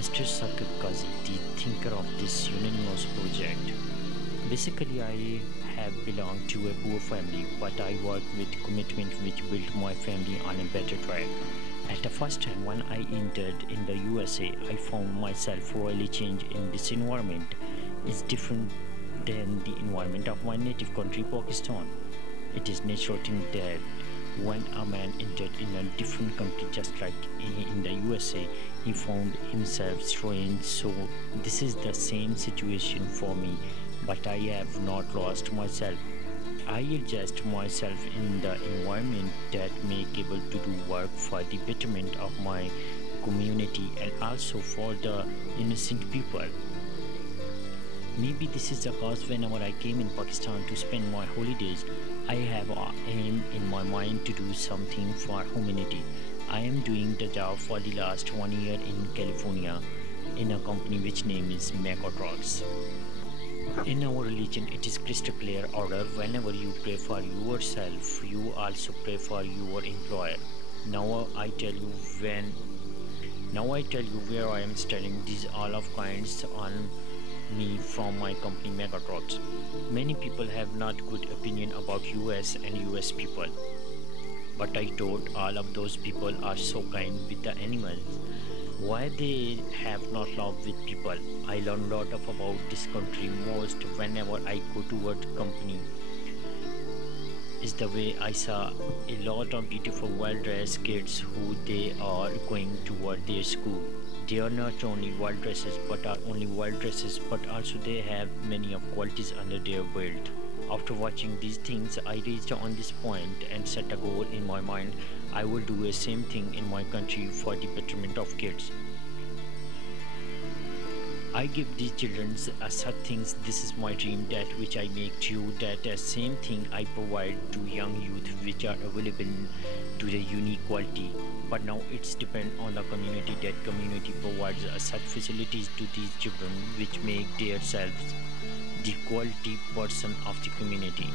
Mr. Sakib Kazi, the thinker of this unanimous project. Basically, I have belonged to a poor family, but I work with commitment which built my family on a better track. At the first time when I entered in the USA, I found myself really changed in this environment. It's different than the environment of my native country, Pakistan. It is natural thing that when a man entered in a different country, just like in the USA, he found himself strange. So this is the same situation for me, but I have not lost myself. I adjust myself in the environment that make able to do work for the betterment of my community and also for the innocent people. Maybe this is the cause whenever I came in Pakistan to spend my holidays, I have a aim in my mind to do something for humanity. I am doing the job for the last 1 year in California in a company which name is Megatronix. In our religion, it is crystal clear order. Whenever you pray for yourself, you also pray for your employer. Now I tell you when. Now I tell you where I am studying these all of kinds on me from my company Megatronix. Many people have not good opinion about US and US people, but I thought all of those people are so kind with the animals. Why they have not love with people? I learn lot of about this country most whenever I go toward company. Is the way I saw a lot of beautiful well-dressed kids who they are going toward their school. They are not only well dresses but are only well dresses but also they have many of qualities under their belt. After watching these things, I reached on this point and set a goal in my mind. I will do the same thing in my country for the betterment of kids. I give these children such things. This is my dream that which I make to you. That the same thing I provide to young youth, which are available to the unique quality. But now it's depend on the community. That community provides such facilities to these children, which make themselves the quality person of the community.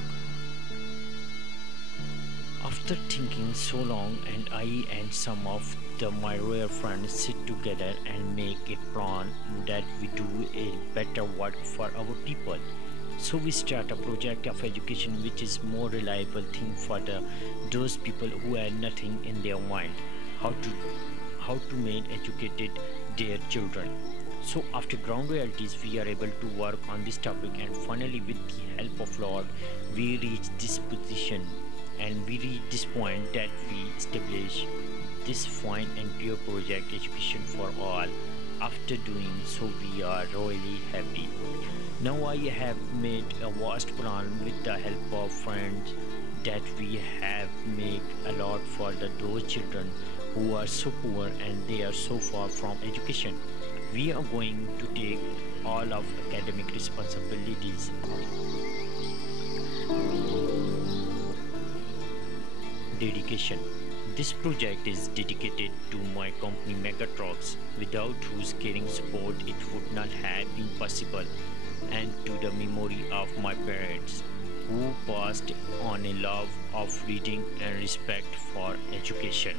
After thinking so long, and I and some of my rare friends sit together and make a plan that we do a better work for our people. So we start a project of education which is more reliable thing for the those people who have nothing in their mind. How to make educated their children. So after ground realities, we are able to work on this topic, and finally, with the help of Lord, we reach this position, and we reach this point that we establish this fine and pure project education for all. After doing so, we are really happy. Now I have made a vast plan with the help of friends that we have make a lot for those children who are so poor and they are so far from education. We are going to take all of academic responsibilities. Dedication. This project is dedicated to my company Megatronix, without whose caring support it would not have been possible, and to the memory of my parents, who passed on a love of reading and respect for education.